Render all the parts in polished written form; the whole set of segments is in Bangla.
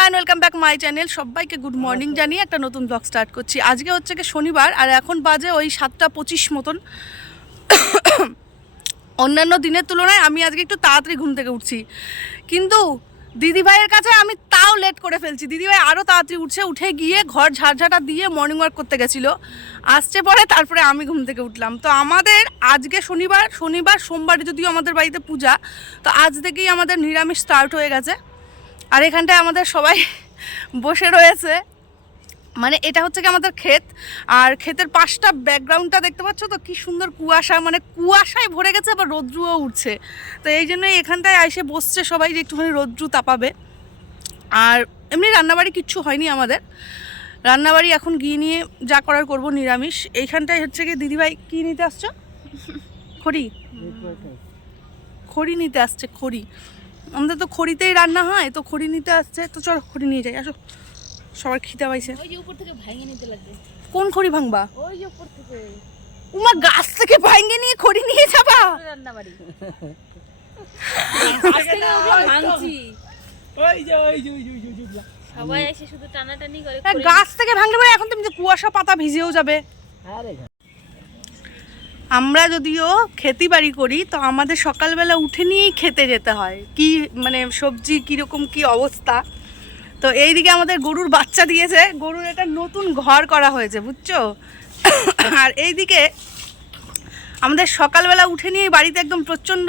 Everyone, welcome back my channel. সবাইকে গুড মর্নিং জানিয়ে একটা নতুন ব্লগ স্টার্ট করছি। আজকে হচ্ছে কি শনিবার, আর এখন বাজে ওই 7:25 মতন। অন্যান্য দিনের তুলনায় আমি আজকে একটু তাড়াতাড়ি ঘুম থেকে উঠছি, কিন্তু দিদিভাইয়ের কাছে আমি তাও লেট করে ফেলছি। দিদিভাই আরও তাড়াতাড়ি উঠে গিয়ে ঘর ঝাড়ঝাটা দিয়ে মর্নিং ওয়াক করতে গেছিলো, আসছে পরে তারপরে আমি ঘুম থেকে উঠলাম। তো আমাদের আজকে শনিবার সোমবারে যদিও আমাদের বাড়িতে পূজা, তো আজ থেকেই আমাদের নিরামিষ স্টার্ট হয়ে গেছে। আর এখানটায় আমাদের সবাই বসে রয়েছে, মানে এটা হচ্ছে কি আমাদের ক্ষেত, আর ক্ষেতের পাশটা ব্যাকগ্রাউন্ডটা দেখতে পাচ্ছ তো কি সুন্দর কুয়াশা, মানে কুয়াশায় ভরে গেছে, আবার রৌদ্রুও উঠছে। তো এই জন্যই এখানটায় এসে বসছে সবাই যে একটুখানি রৌদ্রু তাপাবে। আর এমনি রান্নাবাড়ি কিচ্ছু হয়নি আমাদের, রান্নাবাড়ি এখন গিয়ে নিয়ে যা করার করব নিরামিষ। এইখানটায় হচ্ছে কি দিদিভাই কি নিতে আসছো? খড়ি নিতে আসছে। খড়ি আমাদের তো খড়িতেই রান্না হয়, তো খড়ি নিতে আসছে। তো চলো খড়ি নিয়ে যাই, আসো। সবার খিদা পাইছে। ওই যে উপর থেকে ভাঙিয়ে নিতে লাগবে। কোন খড়ি ভাঙবা? ওই যে উপর থেকে। উমা, গাছ থেকে ভাঙিয়ে নিয়ে খড়ি নিয়ে যাবা? রান্না বাড়ি গাছ থেকে ওগুলো ভাঙছি। সবাই এসে শুধু টানাটানি করে। গাছ থেকে ভাঙলে পরে এখন তুমি যে কুয়াশা পাতা ভিজেও যাবে। আমরা যদিও খেতি বাড়ি করি, তো আমাদের সকালবেলা উঠে নিয়েই খেতে যেতে হয়। কি মানে সবজি কীরকম কি অবস্থা। তো এইদিকে আমাদের গরুর বাচ্চা দিয়েছে, গরুর একটা নতুন ঘর করা হয়েছে, বুঝছো? আর এইদিকে আমাদের সকালবেলা উঠে নিয়ে বাড়িতে একদম প্রচণ্ড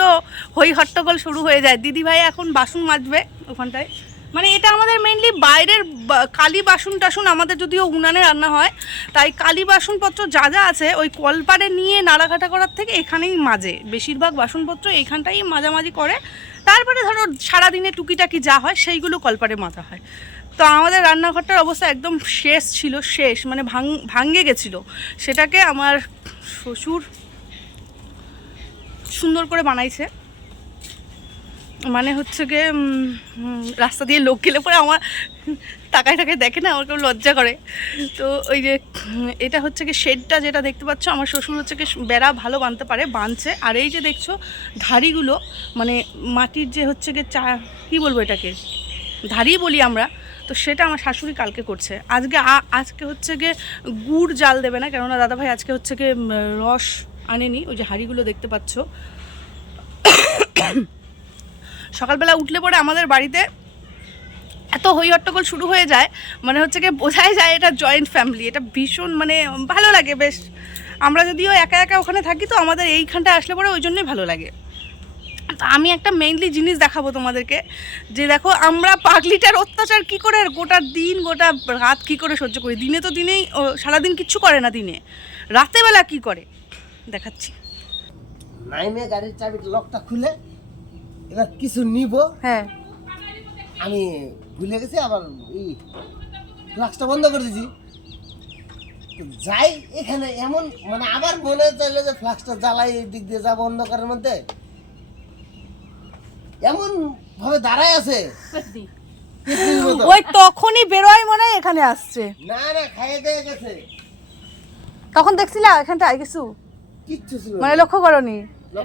হই হট্টগোল শুরু হয়ে যায়। দিদিভাই এখন বাসন মাজবে ওখানটায়, মানে এটা আমাদের মেইনলি বাইরের কালি বাসন টাসন, আমাদের যদিও উনানে রান্না হয়, তাই কালি বাসনপত্র যা যা আছে ওই কলপারে নিয়ে নাড়াঘাটা করার থেকে এখানেই মাজে। বেশিরভাগ বাসনপত্র এইখানটাই মাজামাজি করে, তারপরে ধরো সারাদিনে টুকিটাকি যা হয় সেইগুলো কলপারে মাজা হয়। তো আমাদের রান্নাঘরটার অবস্থা একদম শেষ ছিল, শেষ মানে ভাঙে গেছিলো। সেটাকে আমার শ্বশুর সুন্দর করে বানাইছে। মানে হচ্ছে গিয়ে রাস্তা দিয়ে লোক গেলে পরে আমার তাকায় দেখে না, আমার কেউ লজ্জা করে। তো ওই যে এটা হচ্ছে কি শেডটা যেটা দেখতে পাচ্ছ, আমার শ্বশুর হচ্ছে কি বেড়া ভালো বাঁধতে পারে, বাঁধছে। আর এই যে দেখছো ধাড়িগুলো, মানে মাটির যে হচ্ছে গিয়ে কী বলবো এটাকে, ধাড়ি বলি আমরা, তো সেটা আমার শাশুড়ি কালকে করছে। আজকে হচ্ছে গিয়ে গুড় জাল দেবে না, কেননা দাদাভাই আজকে হচ্ছে গিয়ে রস আনেনি। ওই যে হাঁড়িগুলো দেখতে পাচ্ছ। সকালবেলা উঠলে পরে আমাদের বাড়িতে এত হই হট্টগোল শুরু হয়ে যায়, মানে হচ্ছে কি বোঝাই যায় এটা জয়েন্ট ফ্যামিলি। এটা ভীষণ মানে ভালো লাগে বেশ। আমরা যদিও একা একা ওখানে থাকি, তো আমাদের এইখানটা আসলে পরে ওই জন্যই ভালো লাগে। তো আমি একটা মেইনলি জিনিস দেখাবো তোমাদেরকে, যে দেখো আমরা পাগলিটার অত্যাচার কী করে গোটা দিন গোটা রাত কী করে সহ্য করি। দিনে তো দিনেই সারাদিন কিচ্ছু করে না, দিনে রাতেবেলা কি করে দেখাচ্ছি। নাইমে গাড়ির চাবির লকটা খুলে এবার কিছু নিব। হ্যাঁ, আমি ভুলে গেছি, আবার এই ফ্লাক্সটা বন্ধ করে দিয়েছি। যাই এখানে এমন মানে আবার মনে চাইলো যে ফ্লাক্সটা জ্বালাই এই দিক দিয়ে যাবো অন্ধকারের মধ্যে, এমন ভাবে দাঁড়ায় আছে। ওই তখনই বেরোয় মনে হয় এখানে আসছে। না না, খাইয়ে দিয়ে গেছে। তখন দেখছিলা এখানটায় কিছু কিচ্ছু ছিল মানে লক্ষ্য করনি?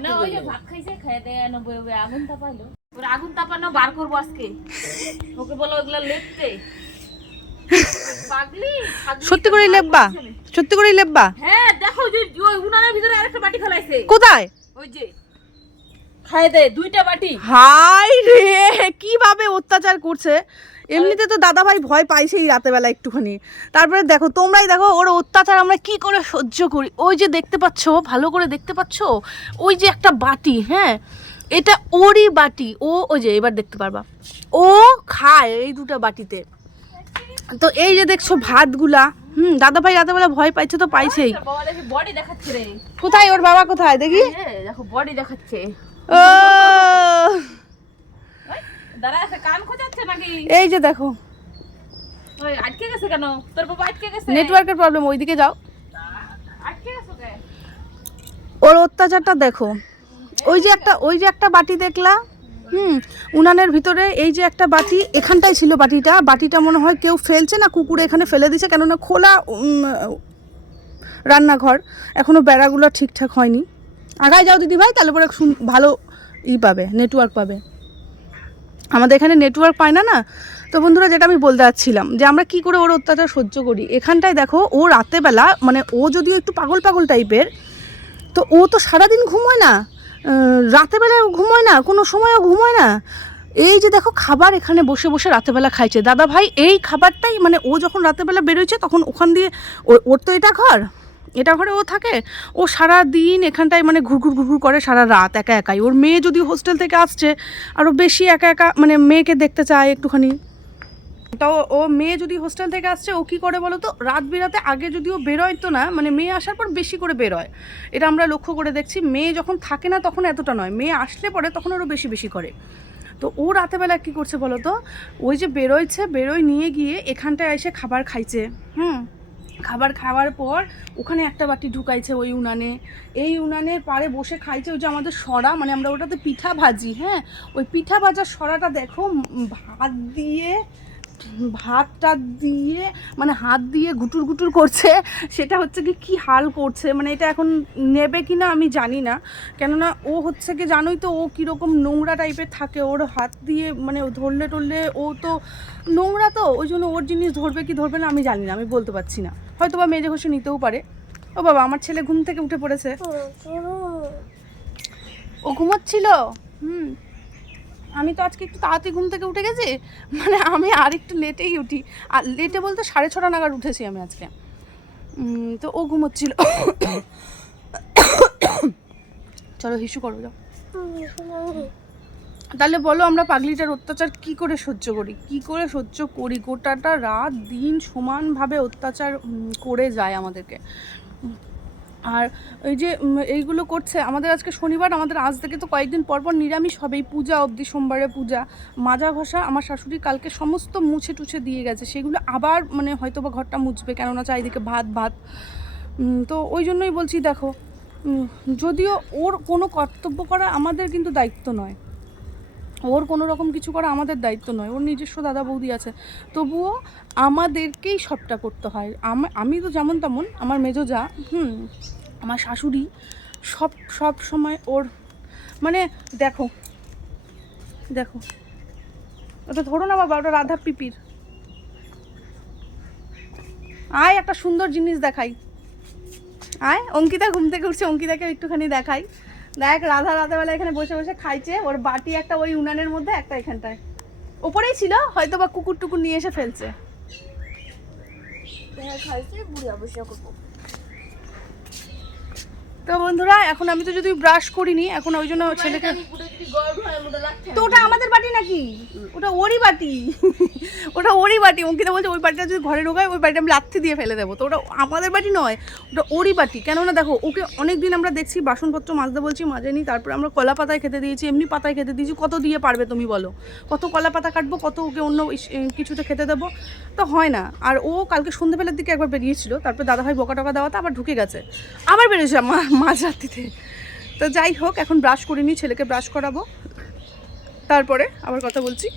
না, ওই যে ভাত খাইছে, খাইয়ে দেয় না, বই আগুন তাপাইলো। ওর আগুন তাপানো বার করবো আজকে। ওকে বলো ওগুলা লেপতে। পাগলি সত্যি করেই লেপবা? সত্যি করেই লেপবা? হ্যাঁ, দেখো যে ওই উনানের ভিতরে আরেকটা বাটি ফেলাইছে। কোথায়? ওই যে খাইয়ে দেয় দুইটা বাটি। হাই রে, কিভাবে অত্যাচার করছে। এমনিতে তো দাদাভাই ভয় পাইছেই রাতেবেলা একটুখানি, তারপরে দেখো তোমরাই দেখো ওর অত্যাচার আমরা কি করে সহ্য করি। ওই যে দেখতে পাচ্ছ, ভালো করে দেখতে পাচ্ছ, ওই যে একটা বাটি, হ্যাঁ এটা ওরই বাটি। ওই যে এবার দেখতে পারবা, ও খায় এই দুটো বাটিতে। তো এই যে দেখছো ভাতগুলা, দাদাভাই রাতেবেলা ভয় পাইছে তো পাইছেই। বাবা দেখি বডি দেখাচ্ছে রে। কোথায় ওর বাবা, কোথায় দেখি? দেখো বডি দেখাচ্ছে। ও দাঁড়া আছে, কান খোঁজাচ্ছে নাকি? এই যে দেখো, ওই আটকে গেছে কেন? তোর বাবা আটকে গেছে? নেটওয়ার্কের প্রবলেম, ওইদিকে যাও। আটকে গেছে কে? ওর অত্যাচারটা দেখো। ওই যে একটা বাটি দেখলা, উনানের ভিতরে এই যে একটা বাটি, এখানটাই ছিল বাটিটা মনে হয় কেউ ফেলছে না, কুকুরে এখানে ফেলে দিছে, কেননা খোলা রান্নাঘর, এখনো বেড়াগুলো ঠিকঠাক হয়নি। আগায় যাও দিদি ভাই, তাহলে পরে ভালো পাবে, নেটওয়ার্ক পাবে। আমাদের এখানে নেটওয়ার্ক পায় না, তো বন্ধুরা, যেটা আমি বলতে যাচ্ছিলাম যে আমরা কি করে ওর অত্যাচার সহ্য করি। এখানটায় দেখো, ও রাতেবেলা মানে ও যদিও একটু পাগল পাগল টাইপের, তো ও তো সারাদিন ঘুমোয় না, রাতেবেলাও ঘুমোয় না, কোনো সময়ও ঘুমোয় না। এই যে দেখো খাবার এখানে বসে বসে রাতেবেলা খাইছে দাদা ভাই। এই খাবারটাই মানে ও যখন রাতেবেলা বেরোচ্ছে তখন ওখান দিয়ে ওর তো এটা ঘরে ও থাকে। ও সারা দিন এখানটায় মানে ঘুরঘুর ঘুরঘুর করে সারা রাত একা একাই। ওর মেয়ে যদি হোস্টেল থেকে আসছে আরও বেশি একা একা মানে মেয়েকে দেখতে চায় একটুখানি। তো ও মেয়ে যদি হোস্টেল থেকে আসছে, ও কী করে বলো তো, রাত বেরাতে আগে যদিও বেরোয় তো না, মানে মেয়ে আসার পর বেশি করে বেরোয়। এটা আমরা লক্ষ্য করে দেখছি। মেয়ে যখন থাকে না তখন এতটা নয়, মেয়ে আসলে পরে তখন আরও বেশি বেশি করে। তো ও রাতেবেলা কী করছে বলো তো, ওই যে বেরোয় নিয়ে গিয়ে এখানটায় এসে খাবার খাইছে। খাবার খাওয়ার পর ওখানে একটা বাটি ঢুকাইছে ওই উনানে, এই উনানের পাড়ে বসে খাইছে। ওই যে আমাদের সরা, মানে আমরা ওটাতে পিঠা ভাজি, হ্যাঁ, ওই পিঠা ভাজার সরাটা দেখো ভাতটা দিয়ে মানে হাত দিয়ে গুটুর গুটুর করছে। সেটা হচ্ছে কি হাল করছে, মানে এটা এখন নেবে কি না আমি জানি না। কেননা ও হচ্ছে কি জানোই তো, ও কীরকম নোংরা টাইপের থাকে। ওর হাত দিয়ে মানে ধরলে টরলে ও তো নোংরা, তো ওই জন্য ওর জিনিস ধরবে কি ধরবে না আমি জানি না, আমি বলতে পারছি না। হয়তো বা মেজে ঘষে নিতেও পারে। ও বাবা, আমার ছেলে ঘুম থেকে উঠে পড়েছে। ও ঘুমোচ্ছিল। আমি তো আজকে একটু তাড়াতাড়ি ঘুম থেকে উঠে গেছি, মানে আমি আর একটু লেটেই উঠি। আর লেটে বলতে 6:30 নাগাদ উঠেছি আমি আজকে। তো ও ঘুমোচ্ছিল। চলো হিসু করো, যাও। তাহলে বলো, আমরা পাগলিটার অত্যাচার কি করে সহ্য করি? গোটাটা রাত দিন সমানভাবে অত্যাচার করে যায় আমাদেরকে। আর এই যে এইগুলো করছে, আমাদের আজকে শনিবার, আমাদের আজ থেকে তো কয়েকদিন পর পর নিরামিষ হবেই, পূজা অবধি, সোমবারে পূজা। মাজা ঘষা আমার শাশুড়ি কালকে সমস্ত মুছে টুছে দিয়ে গেছে, সেগুলো আবার মানে হয়তো বা ঘরটা মুছবে, কেননা চারিদিকে ভাত। তো ওই জন্যই বলছি, দেখো যদিও ওর কোনো কর্তব্য করা আমাদের কিন্তু দায়িত্ব নয়, ওর কোনো রকম কিছু করা আমাদের দায়িত্ব নয়, ওর নিজস্ব দাদা বৌদি আছে, তবুও আমাদেরকেই সবটা করতে হয়। আমি তো যেমন তেমন, আমার মেজো যা, আমার শাশুড়ি সব সময় ওর মানে দেখো ওটা ধরো না বাবা, ওটা রাধা পিপির। আয় একটা সুন্দর জিনিস দেখাই, আয়। অঙ্কিতা ঘুম থেকে উঠছে, অঙ্কিতাকে একটুখানি দেখাই। দেখ, রাধাবেলা এখানে বসে বসে খাইছে। ওর বাটি একটা ওই উনানের মধ্যে, একটা এখানটায় ওপরেই ছিল, হয়তো বা কুকুর টুকুর নিয়ে এসে ফেলছে। তো বন্ধুরা, এখন আমি তো যদি ব্রাশ করিনি এখন, ওই জন্য ছেলেকে, তো ওটা আমাদের বাটি নাকি? ওটা ওরই বাটি। অঙ্কিতা বলছে ওই বাটিটা যদি ঘরে ঢোকায়, ওই বাটিটা আমি লাথি দিয়ে ফেলে দেবো। তো ওটা আমাদের বাটি নয়, ওটা ওরই বাটি। কেননা দেখো, ওকে অনেক দিন আমরা দেখছি বাসনপত্র মাজতে বলছি, মাজেনি। তারপরে আমরা কলা পাতায় খেতে দিয়েছি, এমনি পাতায় খেতে দিয়েছি। কত দিয়ে পারবে তুমি বলো? কত কলা পাতা কাটবো, কত ওকে অন্য কিছুতে খেতে দেবো? তো হয় না। আর ও কালকে সন্ধ্যেবেলার দিকে একবার বেরিয়েছিল, তারপরে দাদাভাই বকা টকা দেওয়াতে আবার ঢুকে গেছে, আবার বেরিয়েছে মাঝরাত্রিতে। তো যাই হোক, এখন ব্রাশ করিনি, ছেলেকে ব্রাশ করাবো, তারপরে আবার কথা বলছি।